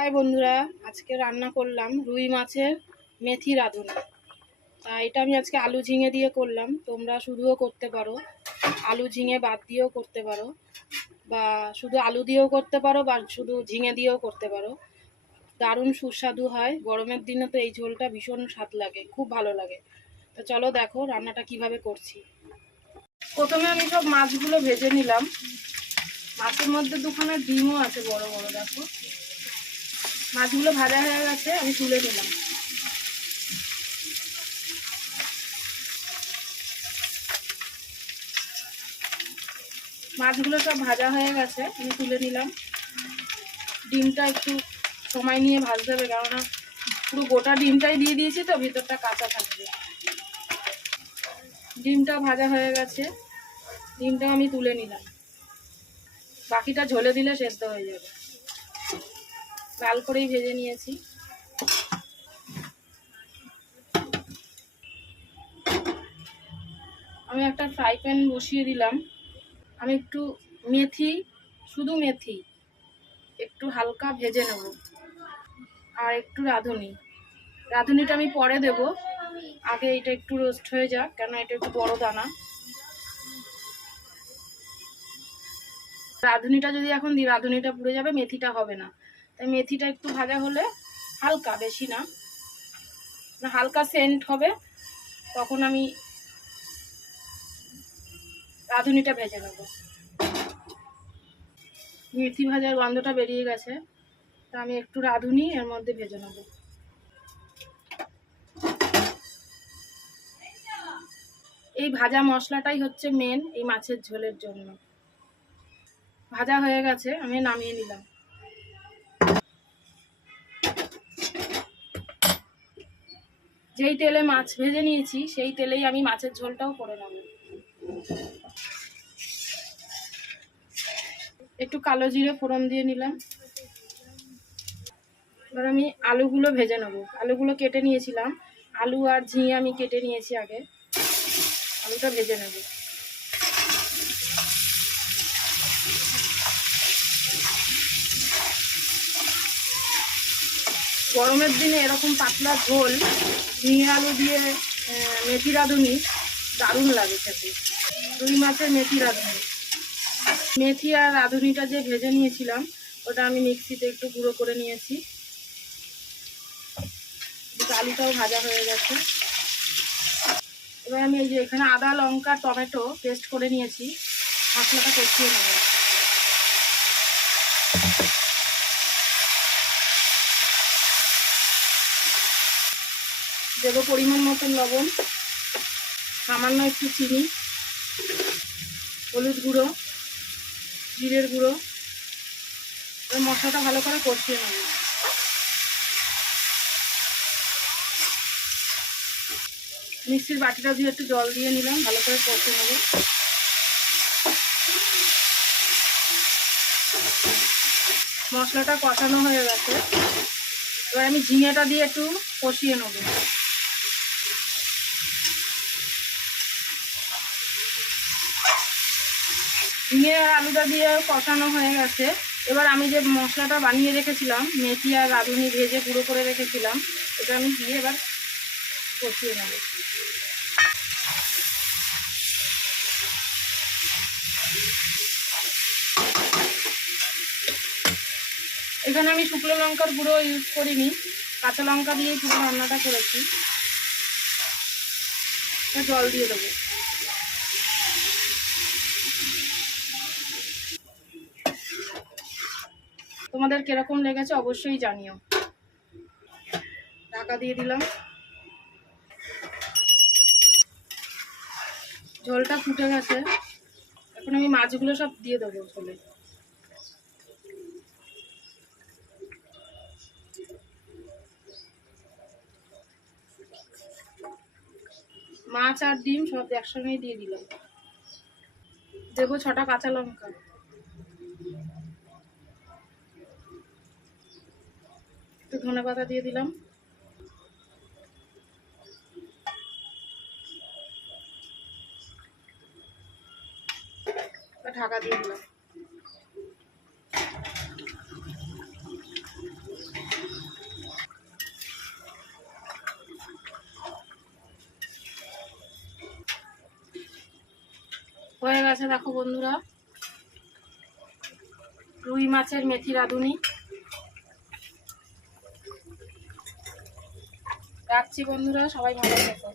High বন্ধুরা, আজকে রান্না করলাম রুই মাছের মেথি রাঁধুনি। তা এটা আমি আজকে আলু ঝিঙে দিয়ে করলাম। তোমরা শুধুও করতে পারো, আলু ঝিঙে বাদ দিয়েও করতে পারো, বা শুধু আলু দিয়েও করতে পারো, বা শুধু ঝিঙে দিয়েও করতে পারো। দারুণ সুস্বাদু হয়। গরমের দিনে তো এই ঝোলটা ভীষণ স্বাদ লাগে, খুব ভালো লাগে। তো চলো দেখো রান্নাটা কিভাবে করছি। প্রথমে আমি সব মাছগুলো ভেজে নিলাম। মাছের মধ্যে দুখানা ডিমও আছে বড় বড়, দেখো। মাছগুলো ভাজা হয়ে গেছে, আমি তুলে নিলাম। মাছগুলো সব ভাজা হয়ে গেছে, আমি তুলে নিলাম। ডিমটা একটু সময় নিয়ে ভাজতে হবে, কেননা পুরো গোটা ডিমটাই দিয়ে দিয়েছি তো, ভিতরটা কাঁচা থাকবে। ডিমটা ভাজা হয়ে গেছে, ডিমটা আমি তুলে নিলাম। বাকিটা ঝোলে দিলে সেদ্ধ হয়ে যাবে। লাল করেই ভেজে নিয়েছি। আমি একটা ফ্রাই প্যান বসিয়ে দিলাম। আমি একটু মেথি, শুধু মেথি একটু হালকা ভেজে নেব, আর একটু রাঁধুনিটা আমি পরে দেব। আগে এটা একটু রোস্ট হয়ে যাক, কেন এটা একটু বড় দানা। রাঁধুনিটা যদি এখন দিই, রাঁধুনিটা পুড়ে যাবে, মেথিটা হবে না। তাই মেথিটা একটু ভাজা হলে, হালকা, বেশি না, হালকা সেন্ট হবে, তখন আমি রাঁধুনিটা ভেজে নেব। মেথি ভাজার গন্ধটা বেরিয়ে গেছে, তা আমি একটু রাঁধুনি এর মধ্যে ভেজে নেব। এই ভাজা মশলাটাই হচ্ছে মেন এই মাছের ঝোলের জন্য। ভাজা হয়ে গেছে, আমি নামিয়ে নিলাম। যেই তেলে মাছ ভেজে নিয়েছি সেই তেলেই আমি মাছের ঝোলটাও করে নেব। একটু কালো জিরে ফোড়ন দিয়ে নিলাম। এবার আমি আলুগুলো ভেজে নেব। আলুগুলো কেটে নিয়েছিলাম, আলু আর ঝিঙে আমি কেটে নিয়েছি আগে। আলুটা ভেজে নেব। গরমের দিনে এরকম পাতলা ঝোল ঝিঙে আলু দিয়ে মেথি রাঁধুনি দারুণ লাগে খেতে। রুই মাছের মেথি রাঁধুনি। মেথি আর রাঁধুনিটা যে ভেজে নিয়েছিলাম, ওটা আমি মিক্সিতে একটু গুঁড়ো করে নিয়েছি। আলুটাও ভাজা হয়ে গেছে। এবার আমি এই যে এখানে আদা, লঙ্কা, টমেটো পেস্ট করে নিয়েছি, মশলাটা কষিয়ে নেব। দেবো পরিমাণ মতন লবণ, সামান্য একটু চিনি, হলুদ গুঁড়ো, জিরের গুঁড়ো। এবার মশলাটা ভালো করে কষিয়ে নেব। মিক্সির বাটিটা দিয়ে একটু জল দিয়ে নিলাম, ভালো করে কষিয়ে নেব। মশলাটা কষানো হয়ে গেছে, এবার আমি ঝিঙেটা দিয়ে একটু কষিয়ে নেব। ঝিঙে আর আলুটা দিয়ে কষানো হয়ে গেছে। এবার আমি যে মশলাটা বানিয়ে রেখেছিলাম, মেথি আর রাঁধুনি ভেজে গুঁড়ো করে রেখেছিলাম, এটা আমি দিয়ে এবার কষিয়ে নেব। এখানে আমি শুকনো লঙ্কার গুঁড়ো ইউজ করিনি, কাঁচা লঙ্কা দিয়েই পুরো রান্নাটা করেছি। জল দিয়ে দেবো। তোমাদের কিরকম লেগেছে অবশ্যই জানিও। ঢাকা দিয়ে দিলাম। ঝোলটা ফুটে গেছে, এখন আমি মাছগুলো সব দিয়ে দেবো ঝোলে। মাছ আর ডিম সব একসঙ্গেই দিয়ে দিলাম। দেবো 6টা কাঁচা লঙ্কা, একটু ধনেপাতা দিয়ে দিলাম। ঢাকা দিয়ে দিলাম। হয়ে গেছে দেখো বন্ধুরা, রুই মাছের মেথি রাঁধুনি। রাখছি বন্ধুরা, সবাই ভালো থেকো।